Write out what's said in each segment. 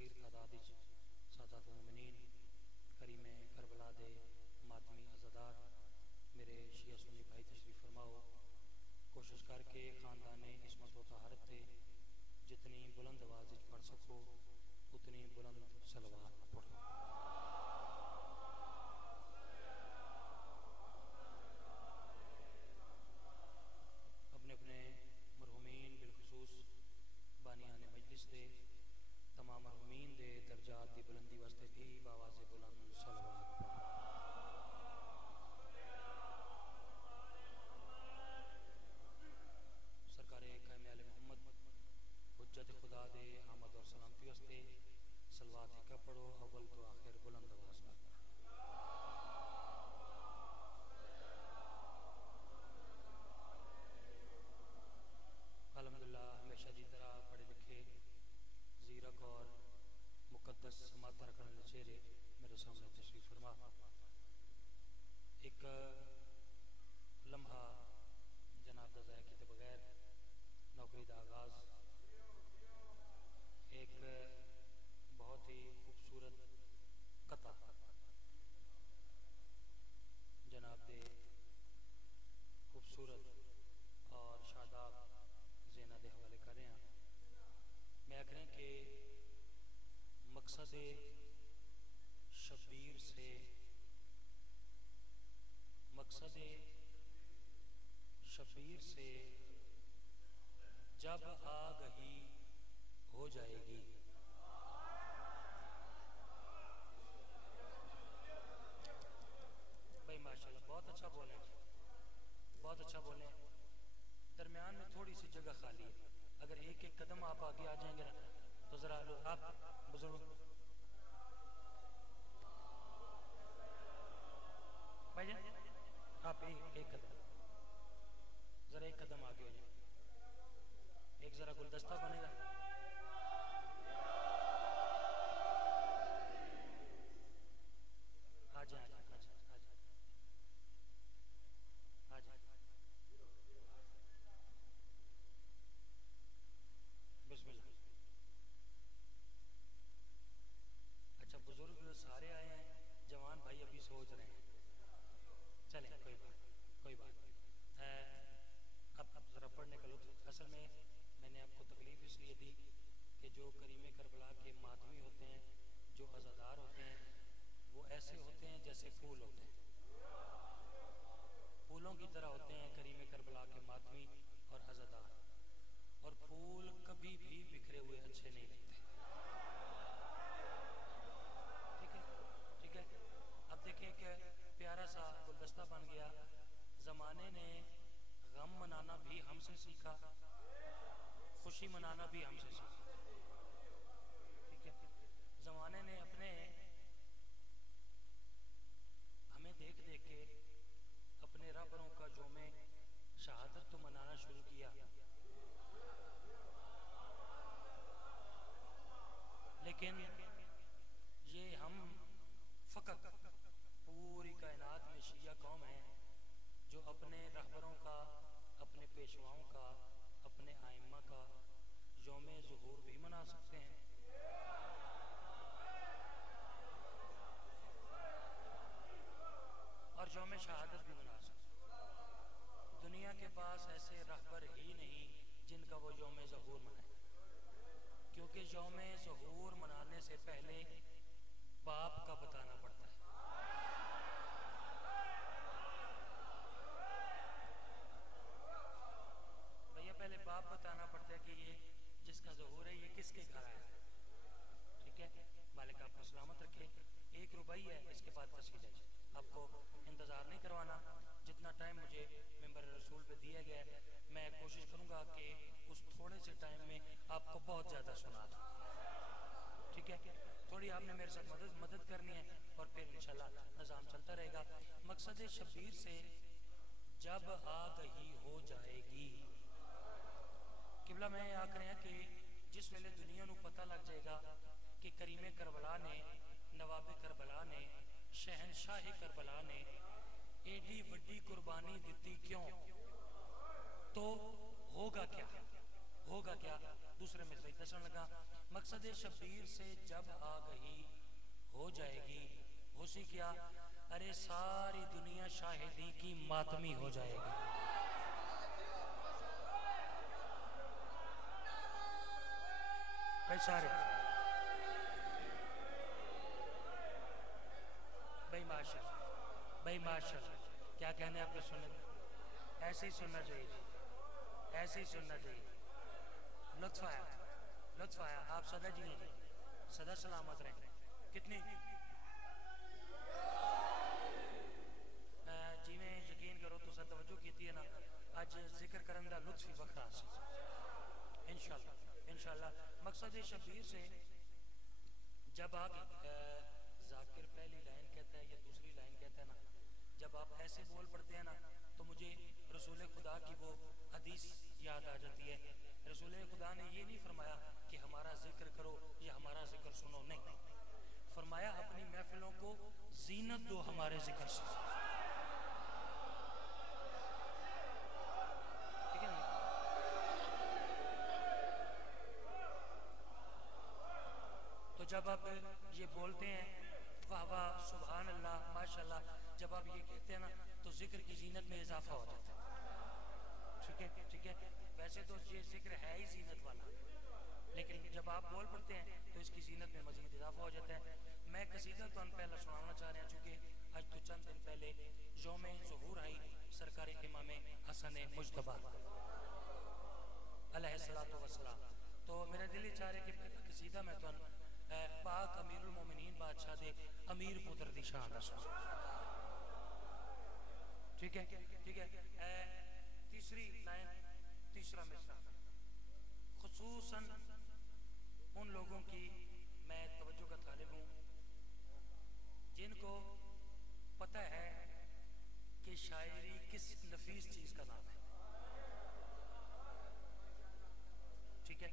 कसीर तादाद सादात मोमिनीन करीम करबला दे मातमी अज़ादार मेरे शिया सुन्नी भाई तशरीफ़ फरमाओ। कोशिश करके ख़ानदान इसमत व तहारत थे जितनी बुलंद आवाज़ पढ़ सको उतनी बुलंद सलवात पढ़ो। अपने अपने मरहूमीन बिलखसूस बानियान मजलिस दे तमाम मरहूमीन दे दर्जात की बुलंदी वास्ते भी बावाज़ बुलंद सलवात पढ़ो। सरकार कायम आले मोहम्मद हुज्जत खुदा दे आमद और सलामती वास्ते सलवात का पढ़ो अव्वल तो आखिर बुलंद आवाज़ में। अल्हम्दुलिल्लाह हमेशा की तरह पढ़े लिखे ज़ीरक और मुक़द्दस समात रखने वाले चेहरे मेरे सामने तशरीफ़ फरमा। एक लम्हा जनाब का ज़ाया किए बगैर नौकरी का आगाज़ एक बहुत ही खूबसूरत कथा जनाब दे खूबसूरत और शादाब ज़ेना के हवाले कर रहे हैं। मैं आख रहा कि मकसद शब्बीर से जब आगही हो जाएगी भाई माशाल्लाह बहुत अच्छा बोले, बहुत अच्छा बोले। दरमियान में थोड़ी सी जगह खाली है, अगर एक एक कदम आप आगे आ जाएंगे ना तो ज़रा आप बुजुर्ग भाई जान आप एक कदम ज़रा एक कदम आगे हो जाए, एक ज़रा गुलदस्ता बनेगा। आ जाए बिस्मिल्लाह। अच्छा बुजुर्ग सारे आए हैं, जवान भाई अभी सोच रहे हैं। चले कोई बात अब ज़रा पढ़ने का लुत्फ़। असल में मैंने आपको तकलीफ़ इसलिए दी कि जो करीम करबला के मातमी होते हैं, जो अज़ादार होते हैं, वो ऐसे होते हैं जैसे फूल होते हैं, फूलों की तरह होते हैं करीम करबला के मातमी और अज़ादार। और फूल कभी भी बिखरे हुए अच्छे नहीं लगते। ठीक है। अब देखिए कि प्यारा सा गुलदस्ता बन गया। ज़माने ने गम मनाना भी हमसे सीखा, खुशी मनाना भी हमसे सीखा। ठीक है, ज़माने ने हमें देख देख के अपने रहबरों का जोमे शहादत तो मनाना शुरू किया, लेकिन ये हम फ़कत पूरी कायनात में शिया कौम है जो अपने रहबरों का, अपने पेशवाओं का, अपने आइम्मा का यौम ज़ुहूर भी मना सकते हैं। और यौम शहादत भी मना सकते हैं। दुनिया के पास ऐसे रहबर ही नहीं जिनका वो यौम ज़ुहूर मनाए, क्योंकि यौम ज़ुहूर मनाने से पहले बाप का बताना पड़ता है। भैया पहले बाप बताना पड़ता है कि ये जिसका ज़ुहूर है ये किसके घर आया। ठीक है, मालिक आपको सलामत रखे। एक रुबाई है, इसके बाद तस्वीर है। आपको इंतज़ार नहीं करवाना, जितना टाइम मुझे मेंबर रसूल पे दिया गया है मैं कोशिश करूँगा कि उस थोड़े से टाइम में आपको बहुत ज़्यादा सुना दूँ। ठीक है, थोड़ी आपने मेरे साथ मदद करनी है और फिर इंशाल्लाह निज़ाम चलता रहेगा। मकसद शब्बीर से जब आगही हो जाएगी, किबला मैं आख रहे हैं कि जिस वेले दुनिया को पता लग जाएगा कि करीम करबला ने, नवाब करबला ने, शहनशाह करबला ने एडी वड्डी कुर्बानी दी क्यों, तो होगा क्या? होगा क्या, दूसरे में सही दसन लगा। मकसद शबीर से जब आगही हो जाएगी, होसी क्या, अरे सारी दुनिया शाहिदी की मातमी हो जाएगी। भाई सारे भाई माशाल्लाह, भाई माशाल्लाह, क्या कहने आपके सुने, ऐसे ही सुनना चाहिए, ऐसे ही सुनना चाहिए। लुत्फ आया, लुत्फ आया। आप सदा जी हैं, सदा सलामत रहें। कितनी जिमें यकीन करो तो सर तवज्जो की है ना, अज जिक्र करने का लुत्फ ही वखरा से इंशाल्लाह इंशाल्लाह। मकसद शबीर से जब आप जाकिर पहली लाइन कहता है या दूसरी लाइन कहता है ना, जब आप ऐसे बोल पड़ते हैं ना तो मुझे रसूल खुदा की वो हदीस याद आ जाती है। रसूल खुदा ने ये नहीं फरमाया कि हमारा जिक्र करो या हमारा जिक्र सुनो, नहीं, फरमाया अपनी महफिलों को जीनत दो हमारे जिक्र से। ठीक है ना? तो जब आप ये बोलते हैं वाह वाह सुभान अल्लाह माशाल्लाह, जब आप ये कहते हैं ना तो जिक्र की जीनत में इजाफा हो जाता है। ठीक है, ठीक है। वैसे तो ये जिक्र है ही जीनत वाला, लेकिन जब आप बोल पड़ते हैं तो इसकी जीनत में मजीद इजाफा हो जाता है। मैं कसीदा तो पहला सुनाना चाह रहा हूँ, चूँकि आज तो चंद दिन पहले यौम ज़ुहूर आई सरकार इमाम हसन मुज्तबा अलैहिस्सलातु वस्सलाम। तो मेरा दिल ही चाह रहा है कि पहला कसीदा मैं तो पाक अमीरुल मोमिनीन बादशाह दे अमीर पुत्र दी शान दा सुना। ठीक है, ठीक है। तीसरी लाइन, तीसरा मिसरा, खुसूसन उन लोगों की मैं तवज्जो का तालिब हूँ जिनको पता है कि शायरी किस नफीस चीज़ का नाम है। ठीक है,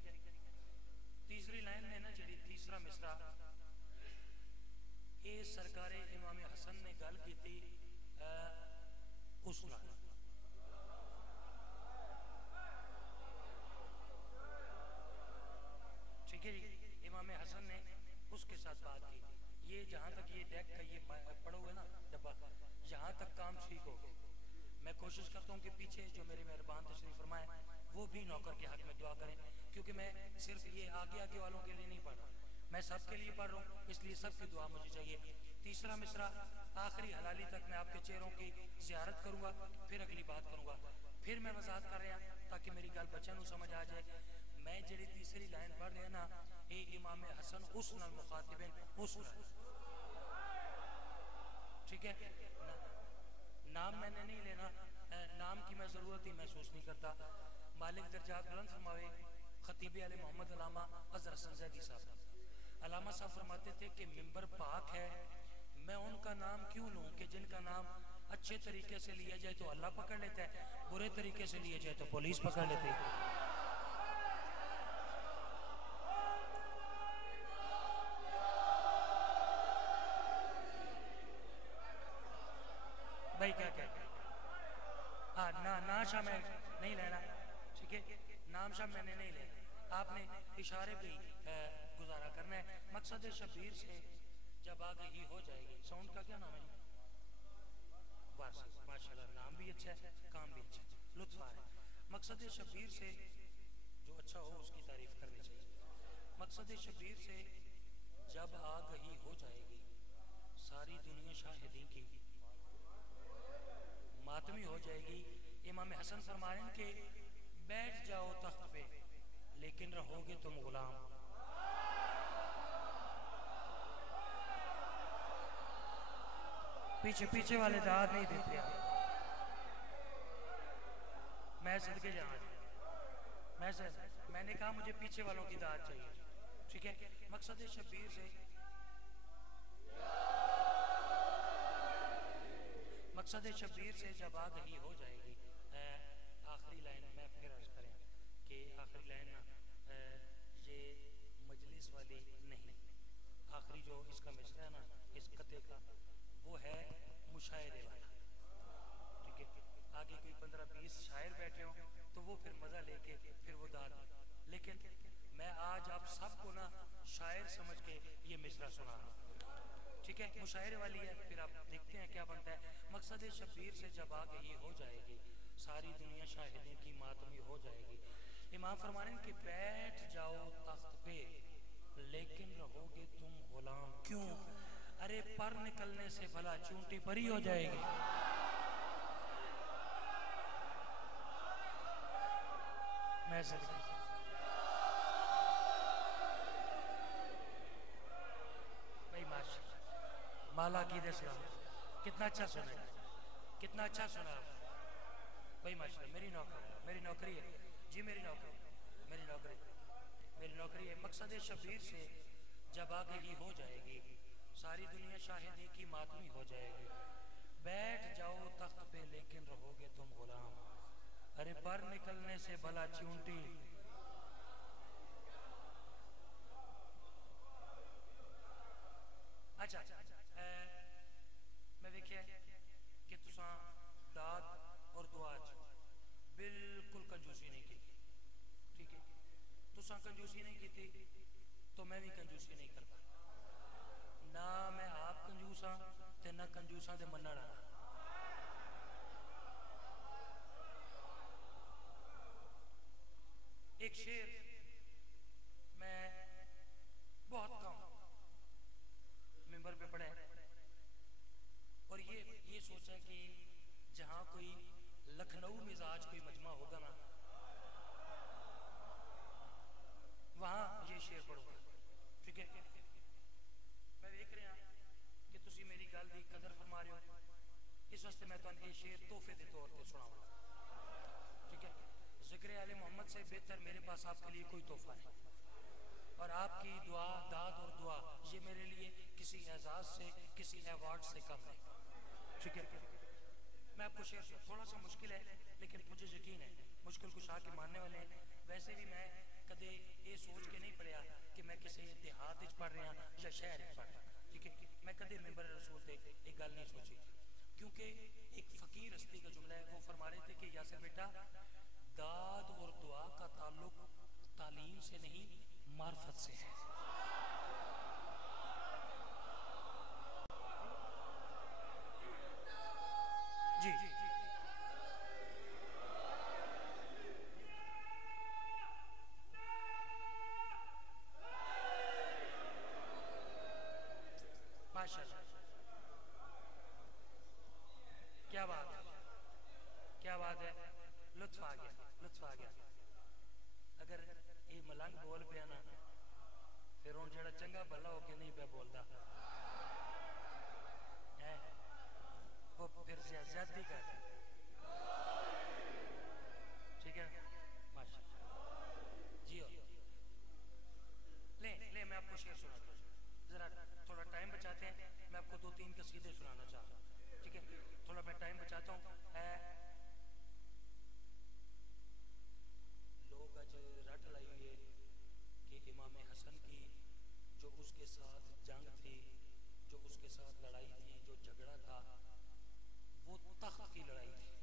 तीसरी लाइन में ना जी तीसरा मिसरा ये सरकार इमाम हसन ने गल की थी उस नाल। ठीक है जी, इमाम हसन ने उसके साथ बात की। ये जहाँ तक ये डेक का ये पढ़ो हुए ना डब्बा, यहाँ तक काम ठीक हो गया। मैं कोशिश करता हूँ कि पीछे जो मेरे मेहरबान तशरीफ फरमाए वो भी नौकर के हक में दुआ करें, क्योंकि मैं सिर्फ ये आगे आगे वालों के लिए नहीं पढ़ रहा, मैं सबके लिए पढ़ रहा हूँ, इसलिए सबकी दुआ मुझे चाहिए। तीसरा मिसरा आखिरी हलाली तक मैं आपके चेहरों की ज़ियारत करूँगा, फिर अगली बात करूँगा, फिर मैं वजाहत कर रहा ताकि मेरी गल बच्चों को समझ आ जाए। मैं जी तीसरी लाइन पढ़ रहा ना, ये इमाम हसन उस नाल मुखातिबिन उस नाल। ठीक है, नाम मैंने नहीं लेना, नाम की मैं ज़रूरत ही महसूस नहीं करता। मालिक दर्जात बुलंद फरमावे खतीब आले मोहम्मद अलामा अज़हर हसन ज़ैदी साहब, अलामा साहब फरमाते थे कि मिंबर पाक है, मैं उनका नाम क्यों लूँ कि जिनका नाम अच्छे तरीके से लिया जाए तो अल्लाह पकड़ लेता है, बुरे तरीके से लिया जाए तो पुलिस पकड़ लेती है। भाई क्या कहते हैं, हाँ ना नाशा मैं नहीं लेना। ठीक है, नाम शाम मैंने नहीं लेना, आपने इशारे पे गुजारा करना है। मकसद शबीर से जब आगे ही हो जाएगी, साउंड का क्या नाम है, वारसी, माशाल्लाह नाम भी अच्छा है, काम भी अच्छा है, लुत्फ आ रहा है। मकसद शबीर से जो अच्छा हो उसकी तारीफ करनी चाहिए। मकसद शबीर से जब आगे हो जाएगी सारी दुनिया शाहिदी की मातमी हो जाएगी। इमाम हसन फरमाने के बैठ जाओ तख्त पे लेकिन रहोगे तुम गुलाम। पीछे पीछे वाले दाद नहीं देते आप, मैं सदके जहाँ मैंने कहा मुझे पीछे वालों की दाद चाहिए। ठीक है, मकसद शबीर से मकसद शबीर से जब आगही हो जाएगी, आखिरी लाइन में फिर अर्ज करें कि आखिरी लाइन ना ये मजलिस वाली नहीं, आखिरी जो इसका मिसरा है ना इस कते का वो है मुशायरे वाला। ठीक है, आगे कोई 15-20 शायर बैठे हों तो वो फिर मज़ा लेके फिर वो दाद लेकिन मैं आज आप सबको ना शायर समझ के ये मिसरा सुना रहा हूँ, ठीक है। मुशायरे वाली है, फिर आप देखते हैं क्या बनता है। मकसद शब्बीर से जब आगे ये हो जाएगी, सारी दुनिया शाहिदों की मातमी हो जाएगी। इमाम फरमाने कि बैठ जाओ तख्त पे लेकिन रहोगे तुम गुलाम। क्यों? अरे पर निकलने से भला चूंटी परी हो जाएगी। मैं भाई माशा माला की दसलाम, कितना अच्छा सुना, कितना अच्छा सुना भाई माशा। मेरी नौकरी है जी, मेरी नौकरी है। मकसद शबीर से जब आगे ही हो जाएगी, सारी दुनिया शाहिदी की मातमी हो जाएगी। बैठ जाओ तख्त पे लेकिन रहोगे तुम गुलाम। अरे पर निकलने से भला चूंटी। अच्छा, मैं देखिए कि तुसा दाद और दुआ बिल्कुल कंजूसी नहीं की, ठीक है। तुसा कंजूसी नहीं की थी तो मैं भी कंजूसी नहीं करता। ना मैं आप कंजूस हाँ ते ना कंजूसा दे मनण आ। एक शेर मैं बहुत कम मेंबर पे पढ़ा है और ये सोचा कि जहाँ कोई लखनऊ मिजाज कोई मजमा होगा ना, वहाँ ये शेर पढ़ूंगा, ठीक है। मैं देख रहा कि तुसी मेरी गल की कदर फरमा रहे हो, इस वास्ते मैं तुहानू ये शेर तोहफे के तौर पर सुनाऊंगा, ठीक है। जिक्र आले मोहम्मद से बेहतर मेरे पास आपके लिए कोई तोहफा नहीं, और आपकी दुआ, दाद और दुआ ये मेरे लिए किसी एजाज से, किसी अवार्ड से कम नहीं, ठीक है। मैं आपको शेर थोड़ा सा मुश्किल है, लेकिन मुझे यकीन है मुश्किल कुछ आके मानने वाले हैं। वैसे भी मैं कदे ये सोच के नहीं पढ़िया कि मैं किसी देहात पढ़ रहा या शहर पढ़ रहा, ठीक है। मैं कदे मेंबर रसूल से एक गल नहीं सोची, क्योंकि एक फकीर हस्ती का जुमला है, वो फरमा रहे थे कि यासिर बेटा, दाद और दुआ का ताल्लुक तालीम से नहीं मार्फत से है। जी माशाल्लाह, क्या बात है, क्या बात है। लुत्फ आ गया, लुत्फ आ गया। अगर ये मलंग बोल पिया ना, फिर हूँ जरा चंगा भला होके नहीं पे बोलता है, वो फिर ज्यादती कर, ठीक है। माशाल्लाह जी हो। ले मैं आपको शेर सुनाता हूँ, जरा थोड़ा टाइम बचाते हैं। मैं आपको 2-3 कसीदे सुनाना चाहता हूँ, ठीक है। थोड़ा मैं टाइम बचाता हूँ। लोग आज रट लाई हुई है कि इमाम हसन की जो उसके साथ जंग थी, जो उसके साथ लड़ाई थी, जो झगड़ा था, वो तख्त की लड़ाई थी।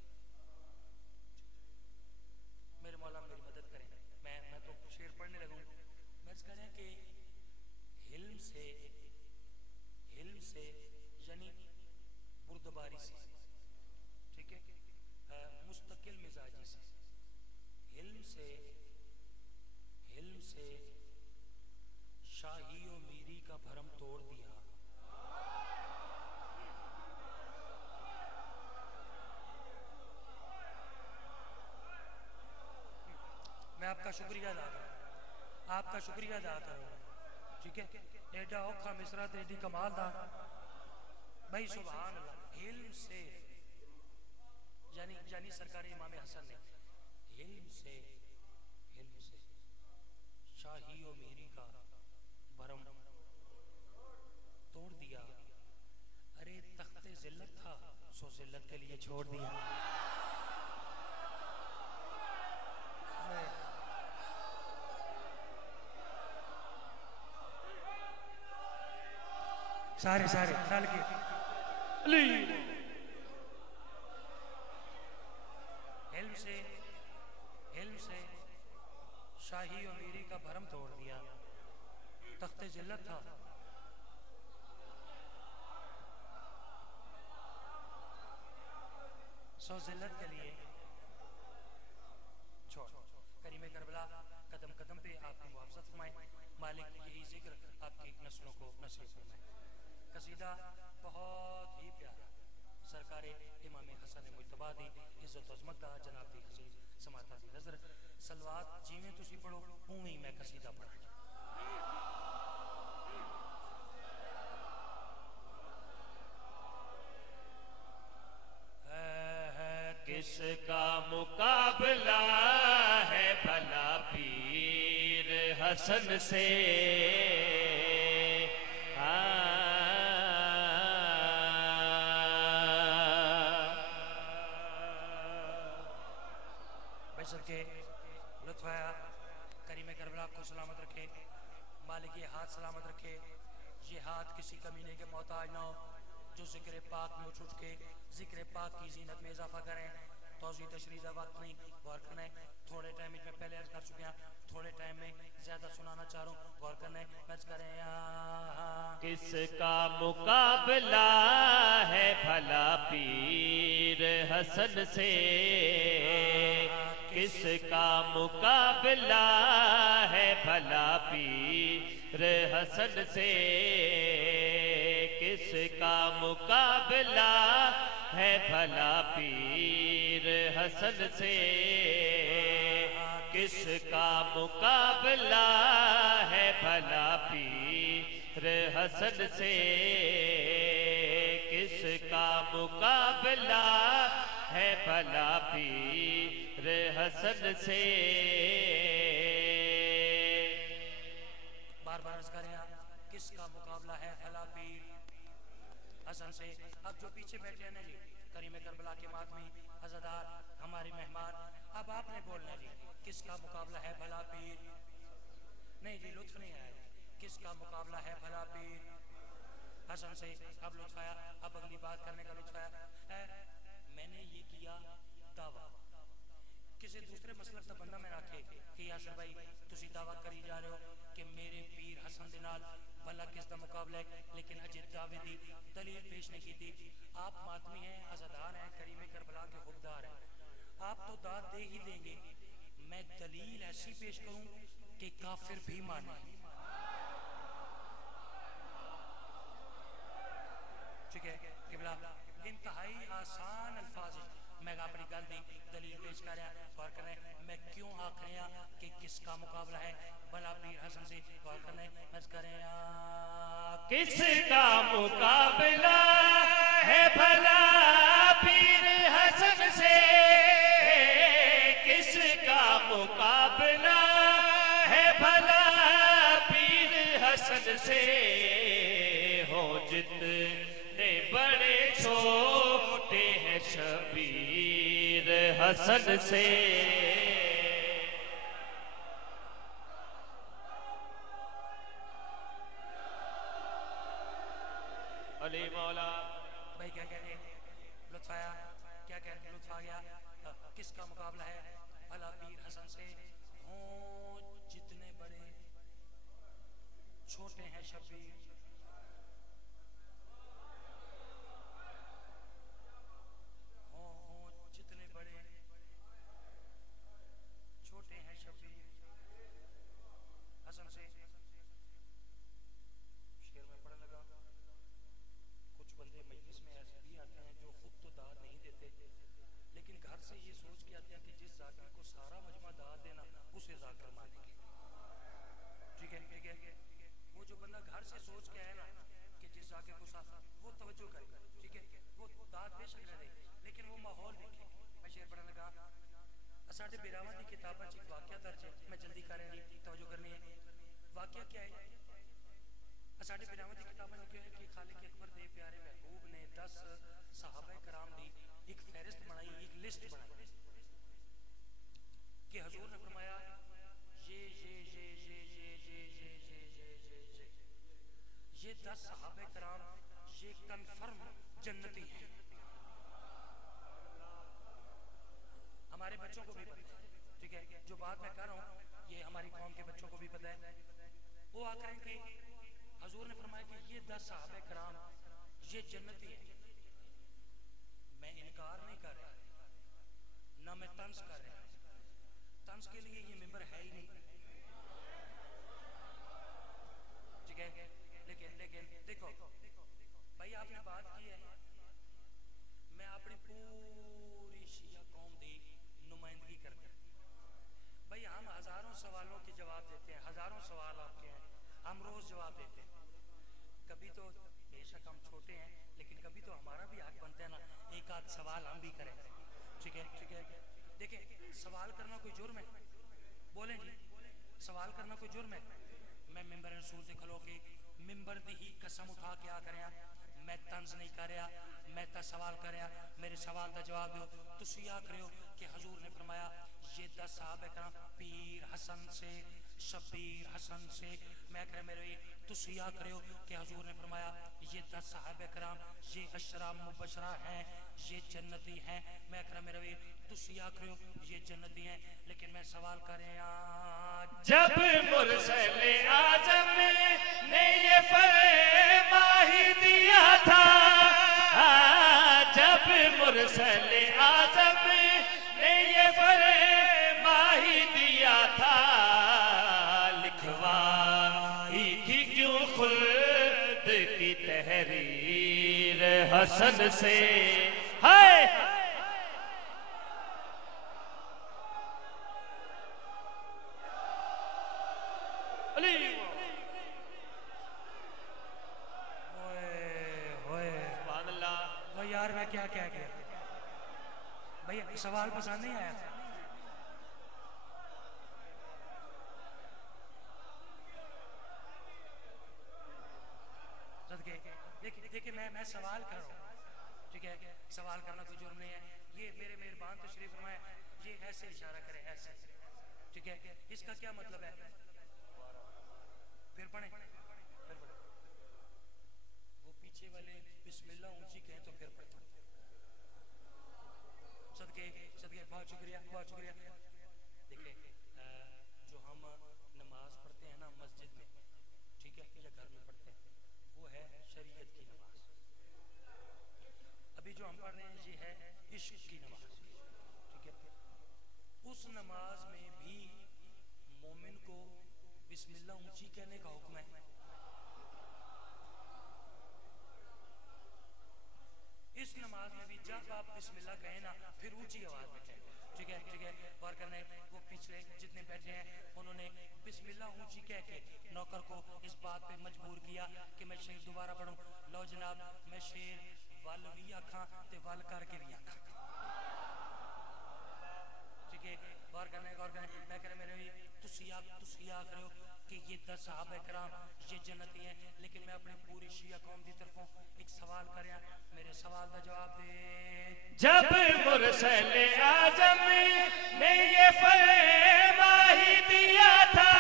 मेरे मौला मेरी मदद करें, मैं तो शेर पढ़ने लगूँ। मैं कह रहा कि हिल्म से यानी बुर्दबारी से, ठीक है, मुस्तकिल मिजाजी से, हिल्म से शाही और मीरी का भरम तोड़ दिया। मैं आपका शुक्रिया अदा करूँ, आपका शुक्रिया अदा करूँ, ठीक है। एडा औखा मिसरा तो एडी कमाल दा भाई, सुभान अल्लाह। हिल्म से यानी सरकार इमाम हसन ने हिल्म से शाही और मीरी का भरम तोड़ दिया। अरे तख्ते जिल्लत था सो जिल्लत के लिए छोड़ दिया। सारे चल के हिल्म से शाही अमीरी का भरम तोड़ दिया, तख्ते जिल्लत था। सो जिल्लत के लिए छोड़। करीम करबला कदम कदम पे आपकी मुआवजत फरमाए, मालिक यही जिक्र आपकी नस्लों को नसीब फरमाए। कसीदा बहुत ही प्यारा, सरकार इमाम हसन मुजतबा दी इज्जत अजमत दा जनाब दी हसीन समाता दी नजर सलवात जिवें तुसी पढ़ो उवें ही मैं कसीदा पढ़ा। किसका मुकाबला है भला पीर हसन से, के लुत्फ आया। करीम करबला को सलामत रखे, मालिक ये हाथ सलामत रखे, ये हाथ किसी कमीने के मोहताज ना हो, जो जिक्र पाक में उठ के जिक्र पाक की जीनत में इजाफा करें। तोज़ी तशरीह का वक्त नहीं, गौर करना है। थोड़े टाइम में मैं पहले अर्ज कर चुके हैं, थोड़े टाइम में ज्यादा सुनाना चाह रहा हूँ, गौर करना है। अर्ज करें किसका मुकाबला है भला पीर हसन से, किसका मुकाबला है भला पीर हसन से, किसका मुकाबला है भला पीर हसन से, किसका मुकाबला है भला पीर हसन से, किसका मुकाबला है भला पीर हसन से। बार बार अर्ज करें, किसका मुकाबला है भला पीर हसन से। अब जो पीछे बैठे हैं ना जी, करीम करबला के मातमी अज़ादार हमारे मेहमान, अब आपने बोलना है जी, किसका मुकाबला है भला पीर। नहीं जी, लुत्फ नहीं आया। किसका मुकाबला है भला पीर हसन से। अब लुत्फ आया, अब अगली बात करने का लुत्फ आया। मैंने ये किया दावा, किसी दूसरे मसलक का बंदा मैं रखे कि यासर भाई तुसी दावा करी जा रहे हो कि मेरे पीर हसन दे नाल भला किसका मुकाबला है, लेकिन अजे दावे दी दलील पेश नहीं की थी। आप मातमी हैं, अज़ादार हैं, करीम करबला के हुक्मदार हैं, आप तो दाद दे ही देंगे। मैं दलील ऐसी पेश करूं कि काफिर भी माने। ठीक है किबला, इंतहाई आसान अल्फाज मैं अपनी गल दी दलील पेश कर रहा। गौर करें, मैं क्यों आख रहा कि किसका मुकाबला है भला पीर हसन से। गौर करें, अर्ज करें, किसका मुकाबला है भला पीर हसन से, किसका मुकाबला है भला पीर हसन से, हो जितने बड़े छोटे हैं शबीर हसन से। अली मौला भाई क्या कह रहे, लुत्फ आया, क्या कह रहे, लुत्फ आ गया। किसका मुकाबला है भला पीर हसन से, हो जितने बड़े छोटे हैं शबीर। हो जितने बड़े छोटे हैं शबीर हसन से। शेर में पढ़ने लगा, कुछ बंदे मजलिस में ऐसे भी आते हैं जो खुद तो दाद नहीं देते, लेकिन घर से ये सोच के आते हैं कि जिस जाकिर को सारा मजमा दाद देना उसे जाकिर मानेंगे। ठीक है ठीक है, वो जो बंदा घर से सोच के आया ना कि जिस जाकिर को सारा वो तवज्जो करे, ठीक है, वो दाद बेशक न दे, लेकिन वो माहौल देखे। मैं शेर पढ़ने लगा, साढ़े बिरावां दी किताबां च एक वाकया दर्ज है, मैं जल्दी कर रही तवज्जो करनी है। वाकया क्या है, साढ़े बिरावां दी किताबां लिखे है कि खालिक अकबर दे प्यारे महबूब ने 10 सहाबा कराम दी एक फहरिस्त बनाई, एक लिस्ट बनाई कि हजूर ने फरमाया ये 10 सहाबा कराम ये कन्फर्म जन्नती है। हमारे बच्चों को भी पता है, ठीक है, जो बात मैं कर रहा हूँ ये हमारी कौम के बच्चों को भी पता है। वो आकर कि हजूर ने फरमाया कि ये 10 सहाबे कराम ये जन्नती हैं। मैं इनकार नहीं कर रहा, ना मैं तंज कर रहा, तंज के लिए ये मिंबर है ही नहीं, ठीक है। लेकिन लेकिन देखो भाई, आपने बात की है, मैं अपनी पूरी शिया कौम की नुमाइंदगी करता भाई। हम हजारों सवालों के जवाब देते हैं, हजारों सवाल आपके हैं, हम रोज जवाब देते हैं। कभी तो बेशक हम छोटे हैं, लेकिन कभी तो हमारा भी हक बनता है ना, एक आध सवाल हम भी करें, ठीक है ठीक है। देखिए, सवाल करना कोई जुर्म है? बोलें जी, सवाल करना कोई जुर्म है? मैं मिंबर रसूल से खलो के मिंबर दी ही कसम उठा के आ कर मैं तंज नहीं कर रहा, मैं तो सवाल कर रहा, मेरे सवाल का जवाब दो। तुसी आ करो कि हजूर ने फरमाया ये 10 साहब कराम पीर हसन से शबीर हसन से, मैं कह मेरे तुसी आ करो कि हजूर ने फरमाया ये 10 साहब कराम ये अशरा मुबशरा हैं, ये जन्नती हैं। मैं कह मेरे तुसी आ करो ये जन्नती हैं, लेकिन मैं सवाल कर रहा, जब मुरसले आजम ने ये फरमा ही दिया था, जब मुरसले आजम ने ये फरमा ही दिया था, लिखवाई थी क्यों खुल्द की तहरीर हसन से, हाय यार मैं क्या क्या गया भैया, सवाल पसंद नहीं आया? देखिए मैं सवाल कर रहा हूँ, ठीक है। सवाल करना कोई जुर्म नहीं है। ये मेरे मेहरबान तशरीफ फरमाए, ये ऐसे इशारा करे ऐसे, ठीक है। इसका क्या मतलब है? फिर पढ़े, फिर पढ़े। वो पीछे वाले बिस्मिल्लाह ऊंची कहें तो फिर पढ़ता हूँ। सदके सदके, बहुत शुक्रिया बहुत शुक्रिया। देखिए, जो हम नमाज पढ़ते हैं ना मस्जिद में, ठीक है, या घर में पढ़ते हैं, वो है शरीयत की नमाज। अभी जो हम पढ़ रहे हैं ये है इश्क की नमाज, ठीक है। उस नमाज में भी मोमिन को बिस्मिल्लाह ऊंची कहने का हुक्म है। इस नमाज में भी जब आप बिस्मिल्लाह कहें ना, फिर ऊंची आवाज में कहें, ठीक है ठीक है। गौर करना है, वो पिछले जितने बैठे हैं उन्होंने बिस्मिल्लाह ऊंची कह के नौकर को इस बात पे मजबूर किया कि मैं शेर दोबारा पढ़ूं। लो जनाब, मैं शेर वल भी आखा ते वल करके भी आखा, ठीक है। गौर करना है, गौर करना है। मैं कह रहा मेरे तुसी आ करो कि ये 10 सहाबा कराम ये जन्नती हैं, लेकिन मैं अपनी पूरी शिया कौम की तरफों एक सवाल कर रहा, मेरे सवाल का जवाब दे। जब मुरसले आजम ने ये फरमा ही दिया था,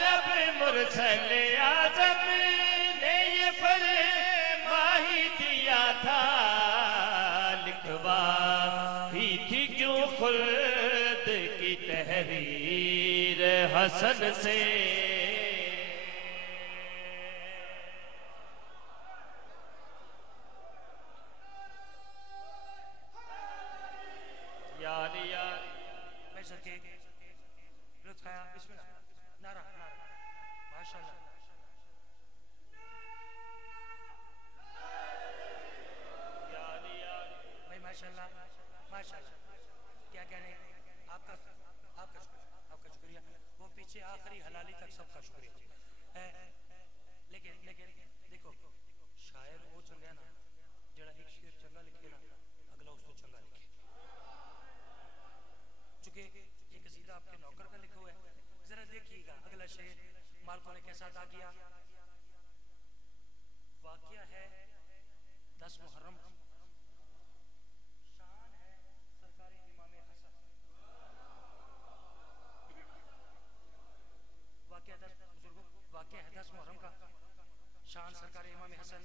जब मुरसले आजम ने ये फरमा ही दिया था, लिखवाई थी क्यों खुल्द की तहरीर हसन से, आखिरी हलाली तक सबका शुक्रिया। लेकिन लेकिन देखो, शायर वो चंगा ना जरा एक शेर चंगा लिखे ना, अगला उसको चंगा लिखे। चूंकि ये कसीदा आपके नौकर का लिखा हुआ है, जरा देखिएगा अगला शेर मालकों ने कैसा अदा किया। वाकया है 10 मुहर्रम, शान है सरकार इमाम हसन। वाकया है 10 मुहर्रम का, शान सरकार इमाम हसन।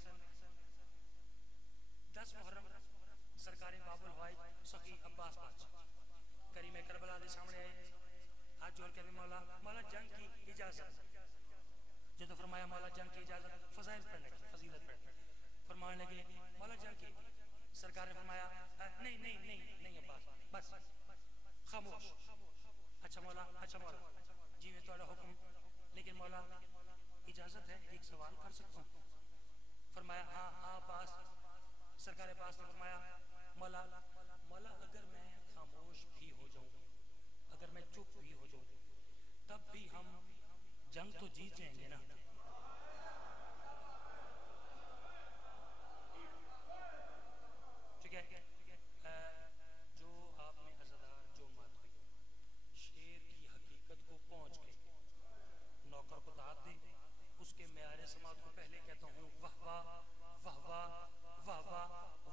10 मुहर्रम सरकार बाबुल हवाई सखी अब्बास बादशाह करीम करबला के सामने आए। हाथ जोड़ के मौला मौला जंग की इजाजत, जो तो फरमाया मौला जंग की इजाजत फजाइल पढ़ने की, फजीलत पढ़ने फरमाने लगे मौला जंग की। सरकार ने फरमाया नहीं नहीं नहीं नहीं अब्बास बस खामोश। अच्छा मौला जी मैं थोड़ा हुक्म, लेकिन मौला इजाजत है एक सवाल कर सकता हूँ? फरमाया हाँ हाँ अब्बास। सरकार अब्बास ने फरमाया मौला अगर मैं खामोश भी हो जाऊं, अगर मैं चुप भी हो जाऊं, तब भी हम जंग तो जीत जाएंगे ना? ठीक है। जो आपने अज़ादार जो मात हुई, शेर की हकीकत को पहुंच के नौकर को दाद दे, उसके म्यारे समात को पहले कहता हूँ वाह वाह वाह वाह वाह वाह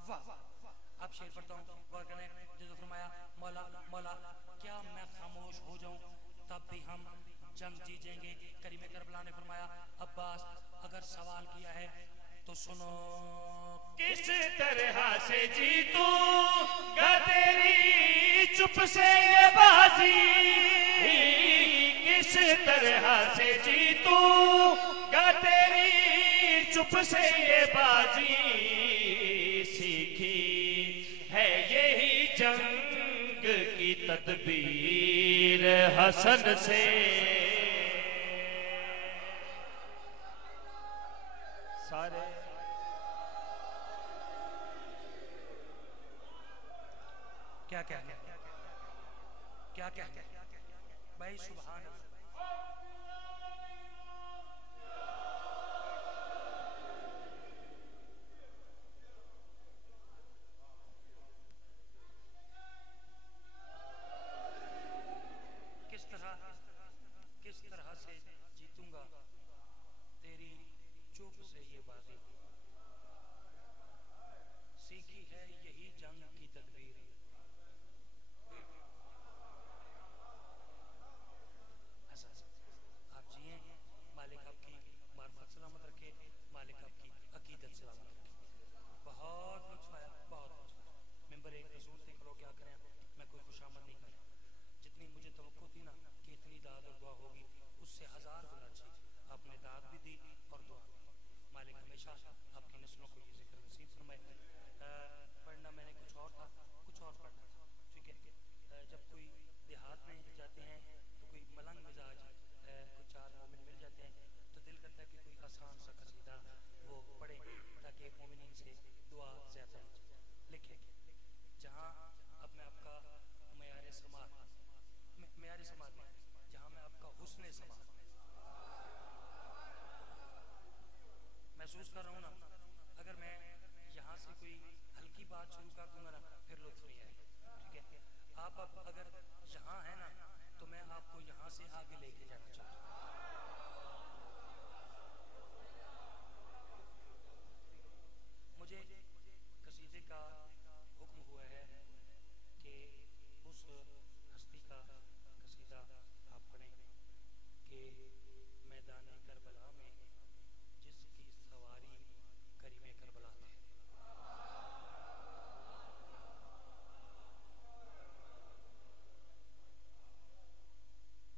वाह वाह। अब शेर पढ़ता हूँ, गौर करें। जो फरमाया मौला क्या मैं खामोश हो जाऊं तब भी हम जंग जीतेंगे? करीम करबला ने फरमाया अब्बास अगर सवाल किया है तो सुनो। किस तरह से जीतूंगा तेरी चुप से ये बाजी, किस तरह से जीतूंगा तेरी चुप से ये बाजी, सीखी है यही जंग की तदबीर हसन से। सारे क्या क्या भाई सुभान अल्लाह। किस तरह से जीतूंगा तेरी चुप से ये बाजी, सीखी है यही जंग की तदबीर। आप जिए, मालिक आपकी मार्फत सलामत रखे, मालिक आपकी अकीदत सलामत रखे। बहुत लुत्फ आया, बहुत लुत्फ आया। मेंबर एक रसूल थे, करो क्या करें, मैं कोई खुशामद नहीं कर रहा। जितनी मुझे तवक्को थी ना कि इतनी दाद और दुआ होगी, उससे 1000 गुना अच्छी आपने दाद भी दी और दुआ भी। मालिक हमेशा आपकी नस्लों को ये जिक्र नसीब फरमाए। पढ़ना मैंने कुछ और था, कुछ और पढ़ना था, ठीक है। जब कोई देहात में जाते हैं तो कोई मलंग मिजाज कुछ 4 मोमिन मिल जाते हैं, तो दिल करता है कि कोई आसान सा कसीदा वो पढ़े ताकि मोमिनीन से दुआ ज़्यादा हो। लिखे जहाँ अब मैं आपका मयारे समात में, जहाँ मैं आपका हुस्ने समात महसूस कर रहा हूँ ना, अगर मैं यहाँ से कोई हल्की बात शुरू कर दूंगा ना फिर लुत्फ नहीं आएगा, ठीक है। आप अब अगर यहाँ है ना तो मैं आपको यहाँ से आगे लेके जाना चाहता हूँ। मुझे कसीदे का हुक्म हुआ है कि उस हस्ती का कसीदा आप पढ़ें कि मैदान करबला में जिसकी सवारी करीमे करबला थे।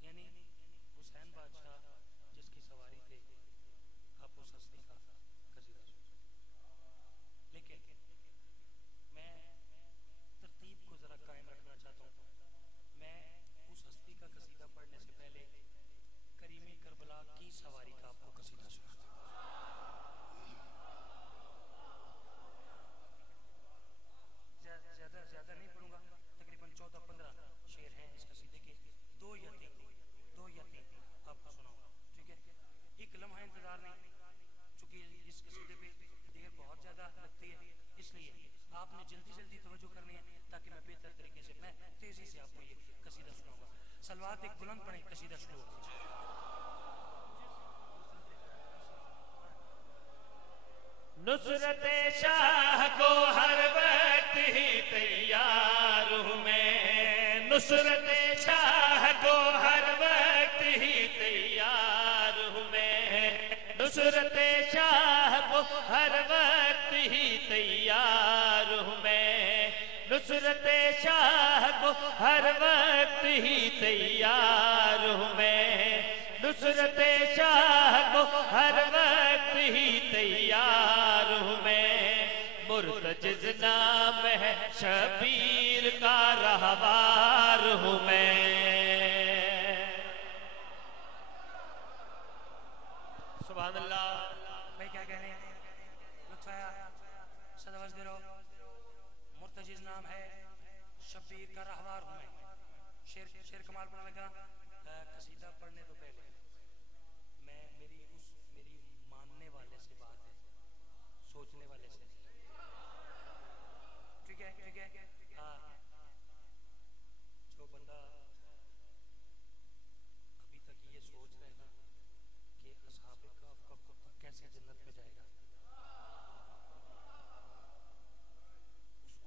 यानी हुसैन बादशाह जिसकी सवारी थे, आप उस हस्ती का कसीदा सुन। लेकिन मैं तरतीब को ज़रा कायम रखना चाहता हूँ। मैं उस हस्ती का कसीदा पढ़ने से पहले करीमे करबला की सवारी का आपको कसीदा सुनाता हूँ। ज़्यादा नहीं पढ़ूंगा, तकरीबन 14-15 शेर हैं इस कसीदे के, 2 या 3 आपको सुनाऊंगा, ठीक है। एक लम्हा इंतजार नहीं, चूंकि इस कसीदे पे देर बहुत ज़्यादा लगती है, इसलिए आपने जल्दी तवज्जो करनी है ताकि मैं बेहतर तरीके से, मैं तेज़ी से आपको ये कसीदा सुनाऊंगा। सलवात एक बुलंद पढ़ें, कसीदा शुरू हो। नुसरत शाह को हर वक्त ही तैयार हूँ मैं, नुसरत शाह को हर वक्त ही तैयार हूँ मैं, नुसरत शाह को हर वक्त ही तैयार हूँ मैं, नुसरत शाह को हर वक्त ही तैयार नुसरत शाह को हर वक्त ही तैयार हूँ मैं। मुर्तजिज़ नाम है शबीर का रहवार हूँ मैं। सुभान अल्लाह। भाई क्या कहने लुत्फ आया, सदावज दे रहो। मुर्तजिज़ नाम है शबीर का रहवार हूँ मैं। शेर शेर कमाल पढ़ने लगा। कसीदा पढ़ने तो पहले मैं मेरी मानने वाले से बात है, सोचने वाले से। ठीक है ठीक है। हाँ, जो बंदा अभी तक ये सोच रहा है ना कि असहाबे कहफ का कुत्ता कैसे जन्नत में जाएगा,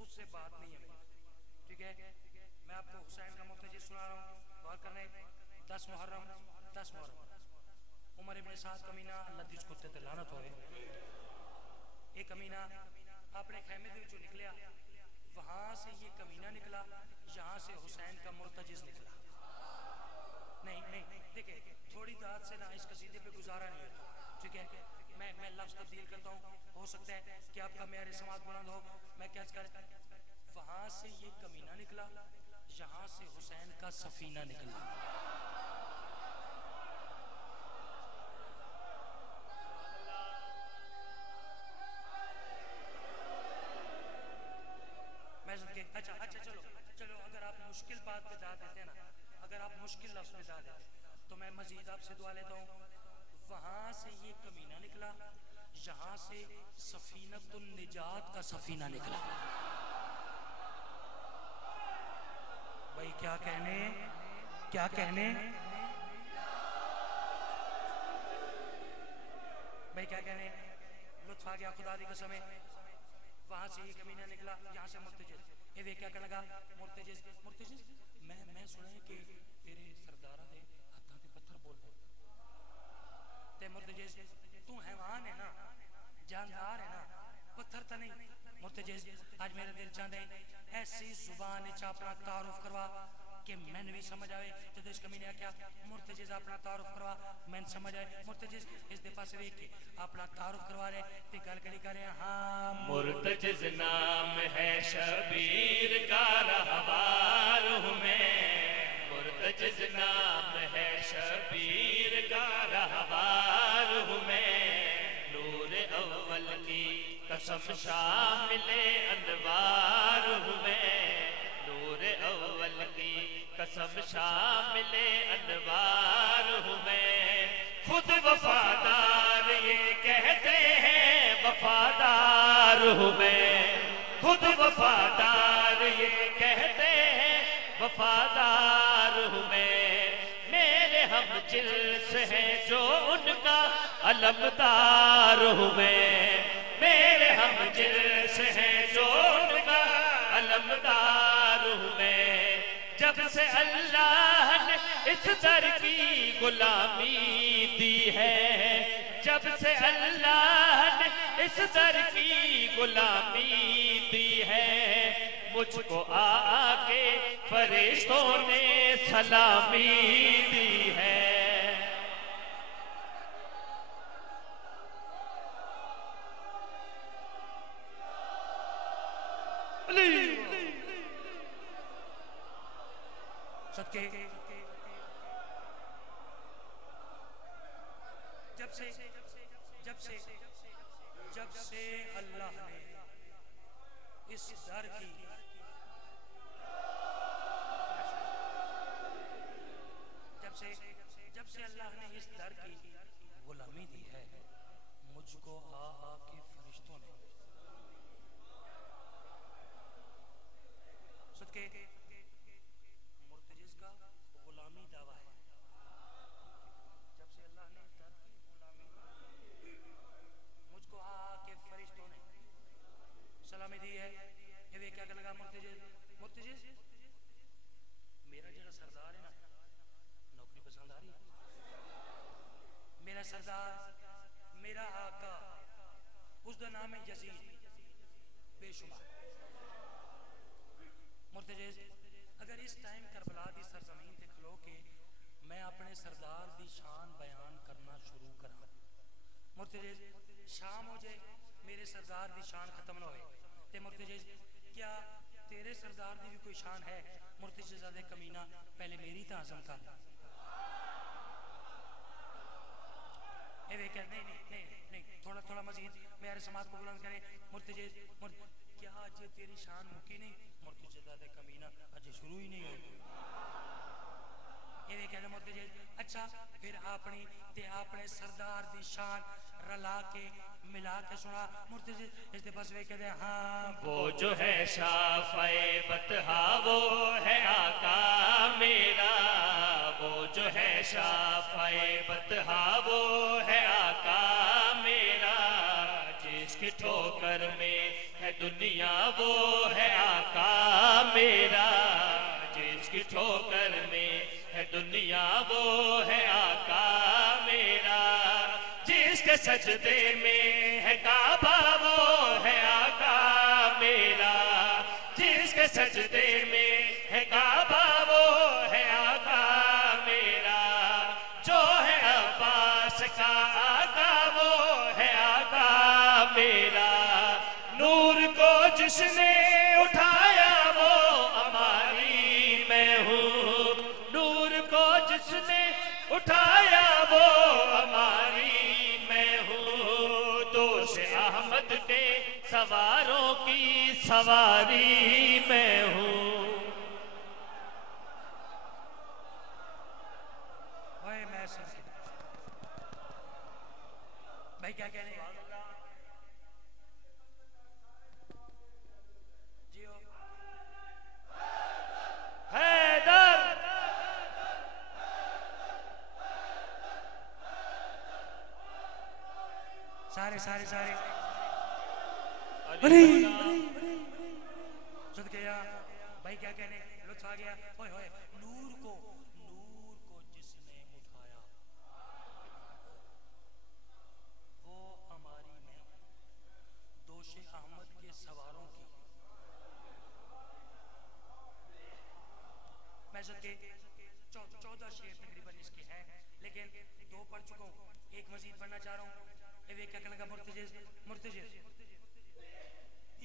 उससे बात नहीं है मेरी। ठीक है, मैं आपको हुसैन का मुर्तजिज़ सुना रहा हूँ, गौर करने। 10 मुहर्रम उमर इब्न साद कमीना, अल्लाह दी उस कुत्ते ते लानत होवे। एक कमीना अपने खैमे दे विचों निकलिया, वहां से ये कमीना निकला, यहाँ से हुसैन का मुर्तजिज़ निकला। नहीं नहीं देखिए, थोड़ी दाद से ना इस कसीदे पे गुजारा नहीं होता। ठीक है, मैं लफ्ज़ तब्दील करता हूँ, हो सकता है कि आपका मेरे समाज बुलंद हो। मैं क्या कर, वहां से ये कमीना निकला, यहाँ से हुसैन का सफीना निकला। मैं अच्छा अच्छा चलो चलो, अगर आप मुश्किल बात पे दाद देते हैं ना, अगर आप मुश्किल लफ्ज़ पे दाद देते तो मैं मजीद आपसे दुआ लेता हूँ। वहां से ये कमीना निकला, यहाँ से सफीनतुन निजात का सफीना निकला। भाई क्या कहने, क्या कहने भाई, क्या कहने। लुत्फ आ गया, खुदा दी कसम है। वहां से ये कमीना निकला, यहाँ से मुर्तजिज़। ये देख क्या कहने लगा, मुर्तजिज़ मुर्तजिज़ मैं सुना है कि तेरे सरदारा दे हाथों के पत्थर बोल रहे ते। मुर्तजिज़ तू हैवान है ना, जानदार है ना, पत्थर तो नहीं। मुर्तजिज़ आज मेरा दिल चाहता है ऐसी जुबान अपना तारुफ करवा कि मैंने भी समझ आए। जब इस कमीने क्या मुर्तजिज़ अपना तारुफ करवा, मैंने समझ आए। मुर्तजिज़ इस दे पासे देख के अपना तारुफ करवा रहे ते गल कड़ी कर रहे। हाँ, मुर्तजिज़ नाम है शबीर का रहवार हूँ मैं। मुर्तजिज़ नाम है शबीर का रहवार हूँ मैं। नूर अव्वल की कसम शामिले अनवार हूँ मैं। नूर अव्वल की कसम शामिले अनवार हूँ मैं। खुद वफादार ये कहते हैं वफादार हूँ मैं। खुद वफादार ये कहते हैं वफादार हूँ मैं। मेरे हम जिल्स हैं जो उनका अलमदार हूँ मैं। मेरे हम जिल्स हैं जो उनका अलमदार हूँ मैं। जब से अल्लाह ने इस दर की गुलामी दी है, जब से अल्लाह ने इस दर की गुलामी दी है, मुझको आके फरिश्तों ने सलामी दी है। सदके जब से अल्लाह ने इस दर की जब से अल्लाह ने इस दर की गुलामी दी है, मुझको आके फरिश्तों ने सदके मुर्तजिज़ का गुलामी दावा है। जब से अल्लाह ने दर की गुलामी मुझको आके फरिश्तों ने सलामी दी है। ये देख क्या लगा मुर्तजिज़ मेरा जरा सरदार है ना, नौकरी पसंद आ रही है। मेरा सरदार, मेरा आका, उसका नाम है यजीद बेशुमार। मुर्तजिज़ अगर इस टाइम करबला की सरजमीन ते खलो के मैं अपने सरदार दी शान बयान करना शुरू करा। मुर्तजे शाम हो जाए मेरे सरदार दी शान खत्म ना होए ते मुर्तजे क्या तेरे सरदार दी भी कोई शान है? मुर्तजे ज़ादे कमीना पहले मेरी तो आज़म था। नहीं नहीं नहीं नहीं थोड़ा थोड़ा मजीद मेरे समाज को बुलंद करे। मुर्तजे क्या आज तेरी शान मुकी नहीं? मुर्तजे ज़ादे कमीना अजय शुरू ही नहीं हुई। ये कहते मुर्तजे अच्छा फिर अपने सरदार दी शान रला के मिला के सुना। मुर्तजे इसके पास वे कहते हाँ वो जो है शाफ़े बतहा वो है आका मेरा, वो जो है शाफ़े बतहा वो है आका मेरा, जिसकी ठोकर में है दुनिया वो है आका मेरा, जिसकी ठोकर में है दुनिया वो है आका मेरा, जिसके सजदे में है काबा वो है आका मेरा, जिसके सजदे में है काबा वो है आका मेरा, जो है अब्बास का आका वो है आका मेरा, नूर को जिसने उठाया वो हमारी मैं हूँ, नूर को जिसने उठाया वो हमारी मैं हूँ, दोष अहमद के सवारों की सवारी मैं हूँ। मैं भाई क्या कह रहे हैं? जियो हैदर सारे सारे सारे सदकिया भाई क्या कहने लुत्फ आ गया। होए होए नूर को जिसने उठाया वो हमारी में दोषे अहमद के सवारों की। मैं सदके 14 शेर तकरीबन इसके हैं लेकिन 2 पढ़ चुका हूँ, एक मजीद पढ़ना चाह रहा हूँ। ये क्या लगा मुर्तजे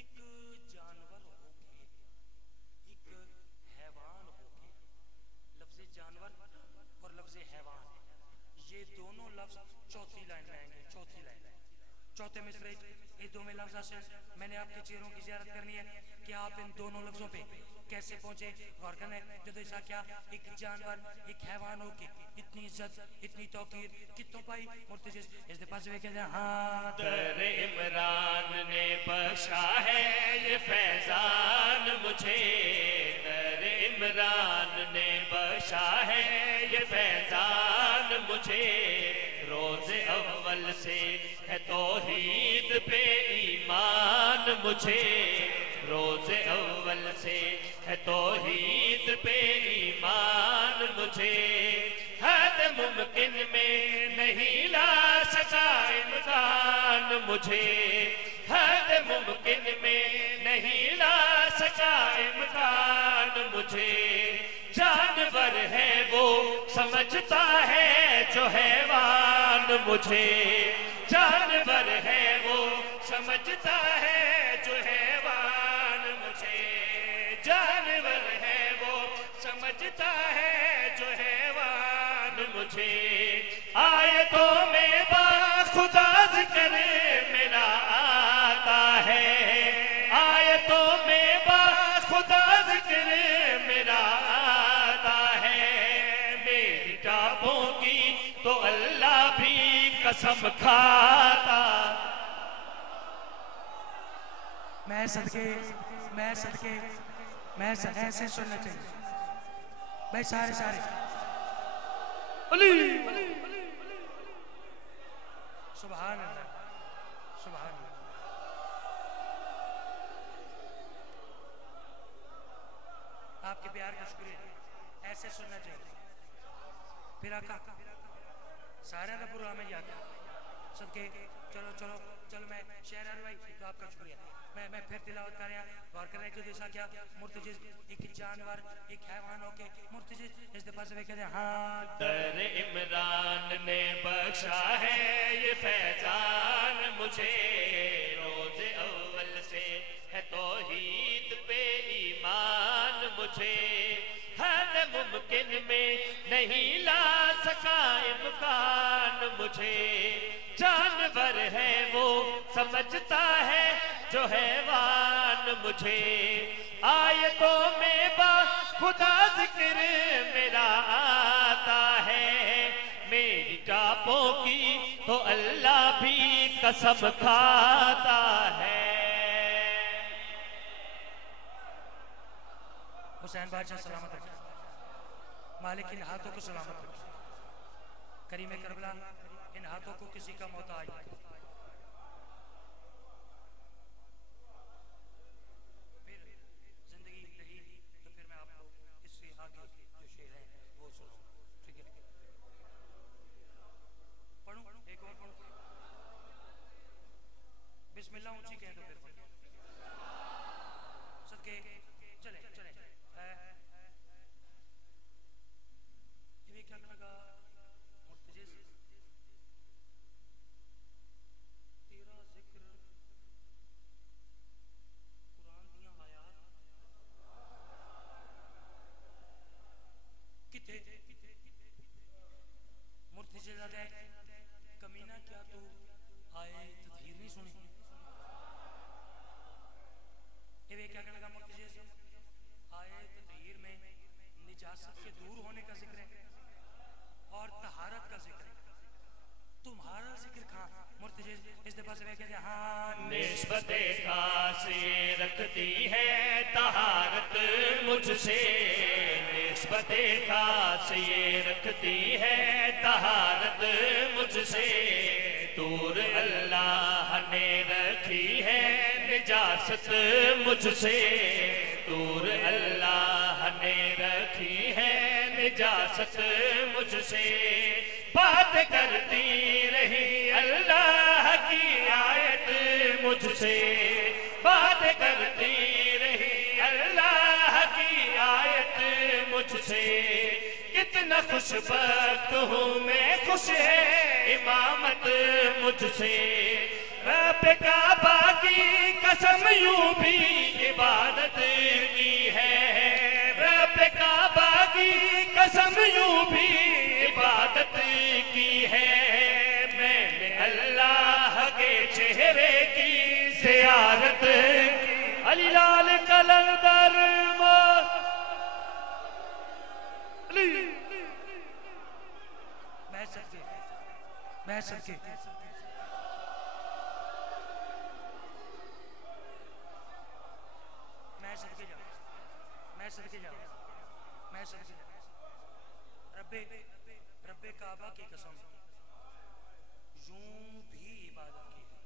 एक जानवर होके एक हैवान होके, लफ्ज़ जानवर और लफ्ज़ हैवान ये दोनों लफ्ज़ चौथी लाइन में आएंगे। चौथी लाइन चौथे मिसरे ये दो में लफ्ज़ हासिल। मैंने आपके चेहरों की ज़ियारत करनी है कि आप इन दोनों लफ्ज़ों पे कैसे पहुंचे। गौर करना है जो ऐसा क्या एक जानवर एक हैवान हो के इतनी इज्जत इतनी तौकीर कितों पाई। मुर्तजे इसके पास वे कहते हैं हाँ दर इमरान ने बख्शा है ये फैजान मुझे, दर इमरान ने बख्शा है ये फैजान मुझे, रोज़े अव्वल से है तौहीद पे ईमान मुझे, रोज़े अव्वल से है तौहीद पे ईमान मुझे, हद मुमकिन में नहीं ला सका इम्कान मुझे, हद मुमकिन में नहीं ला सका इम्कान मुझे, जानवर है वो समझता है जो हैवान मुझे, जानवर है वो समझता है जो हैवान मुझे, जानवर है वो समझता है जो हैवान मुझे, आयतों में बाखुदा ज़िक्र मेरा आता है, आयतों में बाखुदा ज़िक्र मेरा आता है, मेरी किताबों की तो अल्लाह भी कसम खाता। मैं सदके ऐसे सुनना चाहिए भाई सारे सारे सुभान अल्लाह सुभान अल्लाह। आपके प्यार का शुक्रिया, ऐसे सुनना चाहिए। फिर आका सारे का प्रोग्राम है आका सदके चलो चलो चलो मैं शेर भाई तो आपका शुक्रिया मैं फिर तिलावत कर रहा गौर कर रहे कि जैसा क्या मुर्तजिज एक जानवर एक हैवान होके मुर्तजिज इस दफा से कहते हैं हाँ दर इमरान ने बख्शा है ये फैजान मुझे रोज अव्वल से है तौहीद पे ईमान मुझे हर मुमकिन में नहीं ला सका इम्कान मुझे जानवर है वो समझता है जो हैवान मुझे आयतों में बा खुदा जिक्र मेरा आता है मेरी टापों की तो अल्लाह भी कसम खाता है। हुसैन बादशाह सलामत रखे मालिक इन हाथों को सलामत रखे करीम करबला इन हाथों को किसी का मोहताज नहीं करे। फिर जिंदगी रही तो फिर मैं आपको इससे आगे जो शेर है वो सुनाऊंगा ठीक है पढ़ूं एक और पढ़ूं बिस्मिल्लाह ऊंची कहें तो फिर सदके चले चले ये क्या लगा मुर्तजिज तेरा जिक्र कुरान दियां आयात किथे मुर्तजिज आदे कमीना क्या तू आए तदहीर नहीं सुनी ये क्या कहने लगा मुर्तजिज आए तदहीर में निजासत के दूर होने का जिक्र है और तहारत का जिक्र है तुम्हारा जिक्र कहाँ मुर्तजिज इस दफा से कहते हैं हाँ निस्बते खासी रखती है तहारत मुझसे निस्बते खासी रखती है तहारत मुझसे दूर अल्लाह ने रखी है निजासत मुझसे दूर अल्लाह ने रखी है निजासत मुझसे बात करती रही अल्लाह की आयत मुझसे बात करती रही अल्लाह की आयत मुझसे कितना खुशबख्त हूँ मैं खुश है इमामत मुझसे रब काबा की कसम यूं भी इबादत की है रब काबा की कसम यूं भी इबादत की है मैंने अल्लाह के चेहरे की ज़ियारत अली लाल कलंदर मैं सदके मैं सदके मैं सदके जाऊं मैं सदके जाऊं मैं सदके जाऊं रब्बे रब्बे काबा की कसम यूं भी इबादत की है